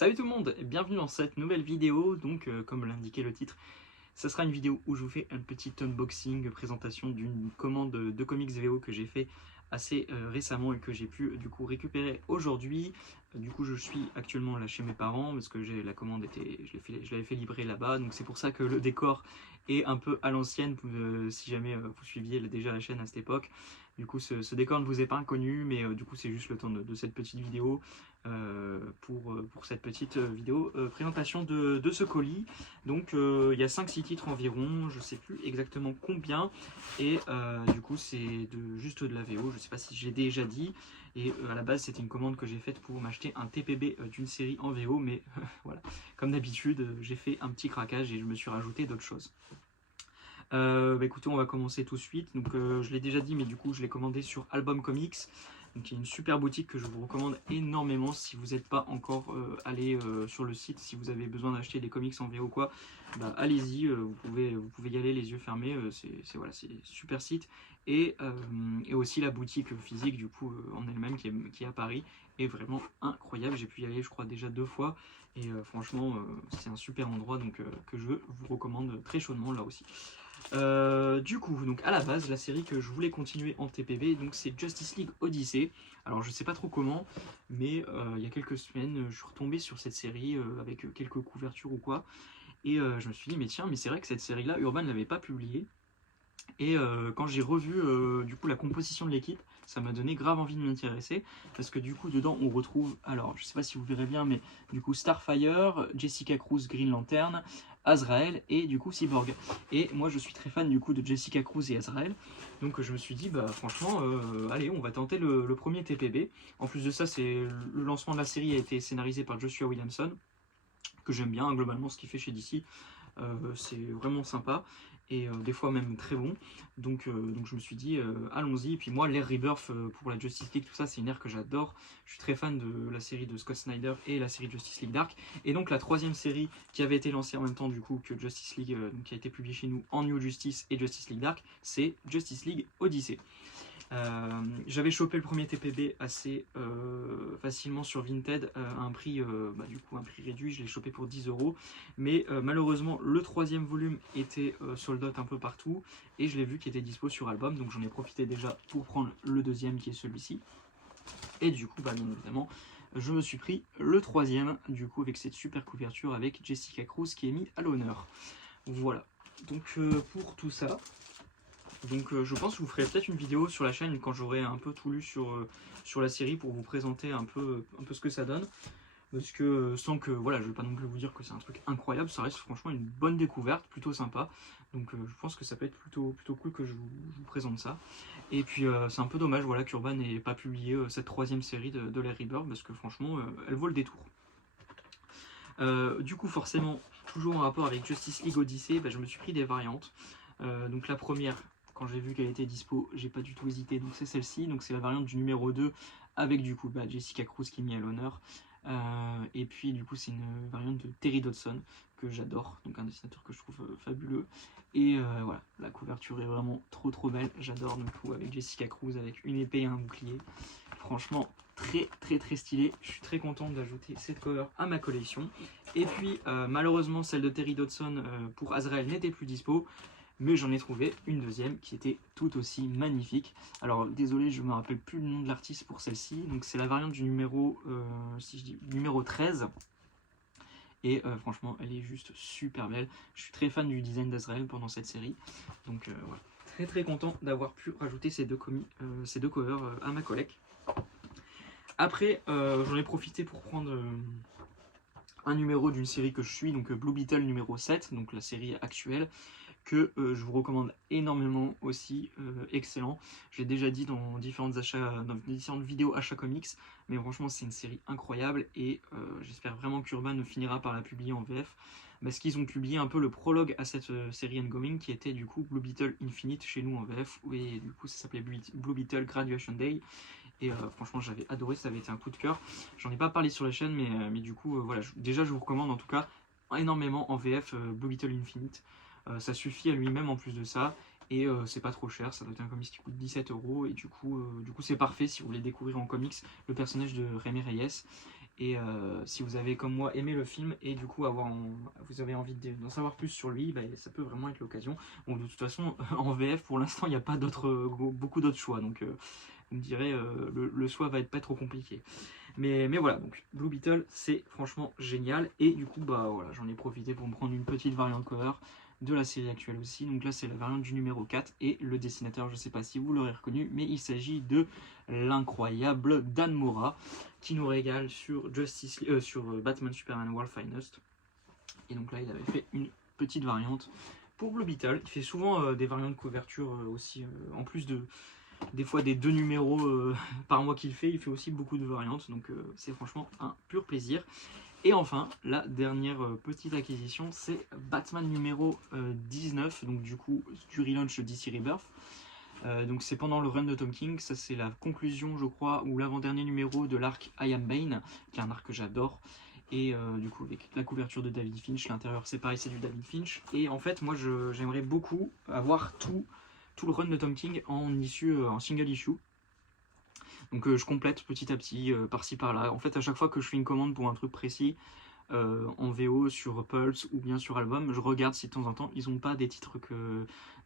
Salut tout le monde et bienvenue dans cette nouvelle vidéo. Donc comme l'indiquait le titre, ça sera une vidéo où je vous fais un petit unboxing, présentation d'une commande de comics VO que j'ai fait assez récemment et que j'ai pu du coup récupérer aujourd'hui. Du coup je suis actuellement là chez mes parents parce que la commande était, je l'avais fait livrer là-bas, donc c'est pour ça que le décor est un peu à l'ancienne si jamais vous suiviez déjà la chaîne à cette époque. Du coup ce décor ne vous est pas inconnu, mais du coup c'est juste le temps de cette petite vidéo pour cette petite vidéo présentation de ce colis. Donc il y a 5-6 titres environ, je sais plus exactement combien, et du coup c'est juste de la VO, je sais pas si j'ai déjà dit, et à la base c'était une commande que j'ai faite pour m'acheter un TPB d'une série en VO, mais voilà, comme d'habitude j'ai fait un petit craquage et je me suis rajouté d'autres choses. Écoutez, on va commencer tout de suite. Donc, je l'ai déjà dit, mais du coup, je l'ai commandé sur Album Comics. Donc, il y a une super boutique que je vous recommande énormément si vous n'êtes pas encore allé sur le site. Si vous avez besoin d'acheter des comics en VO ou quoi, bah, allez-y, vous pouvez y aller les yeux fermés. Voilà, c'est super site. Et aussi la boutique physique, du coup, en elle-même, qui est à Paris, est vraiment incroyable. J'ai pu y aller, je crois, déjà 2 fois. Et franchement, c'est un super endroit donc, que je vous recommande très chaudement là aussi. Du coup, donc à la base, la série que je voulais continuer en TPB, donc c'est Justice League Odyssey. Alors je sais pas trop comment, mais il y a quelques semaines, je suis retombé sur cette série avec quelques couvertures ou quoi, et je me suis dit mais tiens, mais c'est vrai que cette série-là, Urban l'avait pas publiée. Et quand j'ai revu du coup la composition de l'équipe, ça m'a donné grave envie de m'intéresser parce que du coup dedans on retrouve, alors je sais pas si vous verrez bien, mais du coup Starfire, Jessica Cruz, Green Lantern, Azrael et du coup Cyborg. Et moi je suis très fan du coup de Jessica Cruz et Azrael, donc je me suis dit bah franchement allez, on va tenter le premier TPB. En plus de ça, le lancement de la série a été scénarisé par Joshua Williamson, que j'aime bien globalement ce qu'il fait chez DC. C'est vraiment sympa et des fois même très bon. Donc je me suis dit allons-y. Et puis moi, l'ère Rebirth pour la Justice League, tout ça, c'est une ère que j'adore. Je suis très fan de la série de Scott Snyder et la série Justice League Dark. Et donc la troisième série qui avait été lancée en même temps du coup que Justice League, donc, qui a été publiée chez nous en New Justice et Justice League Dark, c'est Justice League Odyssey. J'avais chopé le premier TPB assez facilement sur Vinted à un prix, du coup, un prix réduit, je l'ai chopé pour 10 €. Mais malheureusement, le troisième volume était sold out un peu partout et je l'ai vu qu'il était dispo sur Album, donc j'en ai profité déjà pour prendre le deuxième qui est celui-ci. Et du coup, bien évidemment, je me suis pris le troisième, du coup, avec cette super couverture avec Jessica Cruz qui est mise à l'honneur. Voilà. Donc pour tout ça, donc je pense que je vous ferai peut-être une vidéo sur la chaîne quand j'aurai un peu tout lu sur la série pour vous présenter un peu ce que ça donne. Parce que sans que, voilà, je vais pas non plus vous dire que c'est un truc incroyable, ça reste franchement une bonne découverte, plutôt sympa. Donc je pense que ça peut être plutôt cool que je vous présente ça. Et puis c'est un peu dommage voilà, qu'Urban n'ait pas publié cette troisième série de l'ère Rebirth, parce que franchement, elle vaut le détour. Du coup, forcément, toujours en rapport avec Justice League Odyssey, je me suis pris des variantes. Donc la première, quand j'ai vu qu'elle était dispo, j'ai pas du tout hésité, donc c'est celle-ci. Donc c'est la variante du numéro 2 avec du coup Jessica Cruz qui est mise à l'honneur. Et puis du coup c'est une variante de Terry Dodson que j'adore, donc un dessinateur que je trouve fabuleux. Et voilà, la couverture est vraiment trop belle, j'adore du coup avec Jessica Cruz avec une épée et un bouclier. Franchement très stylé, je suis très content d'ajouter cette cover à ma collection. Et puis malheureusement celle de Terry Dodson pour Azrael n'était plus dispo, mais j'en ai trouvé une deuxième qui était tout aussi magnifique. Alors désolé, je me rappelle plus le nom de l'artiste pour celle-ci, donc c'est la variante du numéro, si je dis numéro 13. Et franchement elle est juste super belle. Je suis très fan du design d'Azrael pendant cette série, donc voilà, très content d'avoir pu rajouter ces deux covers à ma collecte. Après, j'en ai profité pour prendre un numéro d'une série que je suis, donc Blue Beetle numéro 7, donc la série actuelle, que je vous recommande énormément aussi, excellent. Je l'ai déjà dit dans différentes vidéos achats comics, mais franchement c'est une série incroyable et j'espère vraiment qu'Urban finira par la publier en VF, parce qu'ils ont publié un peu le prologue à cette série ongoing qui était du coup Blue Beetle Infinite chez nous en VF, et du coup ça s'appelait Blue Beetle Graduation Day. Et franchement j'avais adoré, ça avait été un coup de cœur. J'en ai pas parlé sur la chaîne, mais du coup voilà, déjà je vous recommande en tout cas énormément en VF Blue Beetle Infinite. Ça suffit à lui-même en plus de ça, et c'est pas trop cher, ça doit être un comics qui coûte 17 €, et du coup c'est parfait si vous voulez découvrir en comics le personnage de Rémi Reyes. Et si vous avez comme moi aimé le film et du coup vous avez envie d'en savoir plus sur lui, bah, ça peut vraiment être l'occasion. Bon, de toute façon, en VF pour l'instant il n'y a pas beaucoup d'autres choix, donc vous me direz le choix va être pas trop compliqué. Mais voilà, donc Blue Beetle c'est franchement génial. Et du coup bah voilà, j'en ai profité pour me prendre une petite variante cover de la série actuelle aussi. Donc là c'est la variante du numéro 4 et le dessinateur, je ne sais pas si vous l'aurez reconnu, mais il s'agit de l'incroyable Dan Mora qui nous régale sur Batman Superman World Finest. Et donc là il avait fait une petite variante pour Blue Beetle. Il fait souvent des variantes de couverture aussi, en plus des fois des 2 numéros par mois qu'il fait, il fait aussi beaucoup de variantes, donc c'est franchement un pur plaisir. Et enfin, la dernière petite acquisition, c'est Batman numéro 19, donc du coup du relaunch DC Rebirth. Donc c'est pendant le run de Tom King, ça c'est la conclusion je crois, ou l'avant-dernier numéro de l'arc I Am Bane, qui est un arc que j'adore. Et du coup avec la couverture de David Finch, l'intérieur c'est pareil, c'est du David Finch. Et en fait moi j'aimerais beaucoup avoir tout le run de Tom King en single issue. Donc je complète petit à petit, par-ci par-là. En fait à chaque fois que je fais une commande pour un truc précis, en VO sur Pulse ou bien sur album, je regarde si de temps en temps ils n'ont pas des titres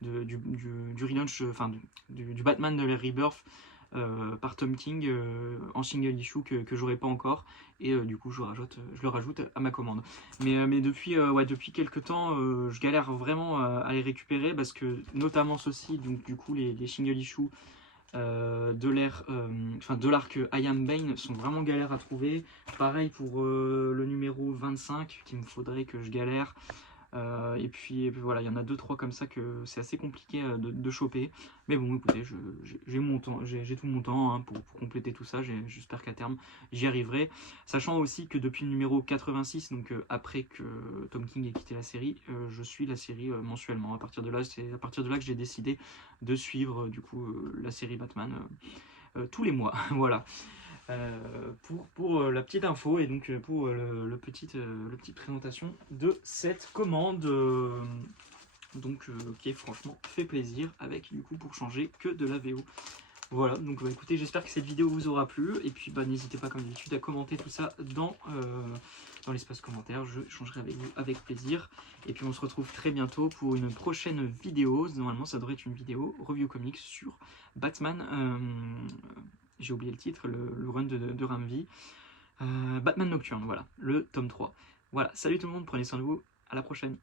du relaunch, enfin du Batman de la Rebirth par Tom King en single issue que j'aurais pas encore, et du coup je le rajoute à ma commande. Mais depuis quelques temps je galère vraiment à les récupérer, parce que notamment ceux-ci, donc du coup les single issues de l'arc I Am Bane sont vraiment galères à trouver. Pareil pour le numéro 25 qu'il me faudrait que je galère. Et puis voilà, il y en a 2-3 comme ça que c'est assez compliqué de choper. Mais bon, écoutez, j'ai mon temps, j'ai tout mon temps hein, pour compléter tout ça. J'espère qu'à terme j'y arriverai. Sachant aussi que depuis le numéro 86, donc après que Tom King ait quitté la série, je suis la série mensuellement. À partir de là, c'est à partir de là que j'ai décidé de suivre du coup la série Batman tous les mois. Voilà. Pour la petite info, et donc pour la petite présentation de cette commande qui est franchement fait plaisir, avec du coup pour changer que de la VO. Voilà, donc écoutez, j'espère que cette vidéo vous aura plu, et puis n'hésitez pas comme d'habitude à commenter tout ça dans l'espace commentaire, je changerai avec vous avec plaisir. Et puis on se retrouve très bientôt pour une prochaine vidéo. Normalement ça devrait être une vidéo review comics sur Batman, j'ai oublié le titre, le run de Ramvi, Batman Nocturne, voilà, le tome 3. Voilà, salut tout le monde, prenez soin de vous, à la prochaine.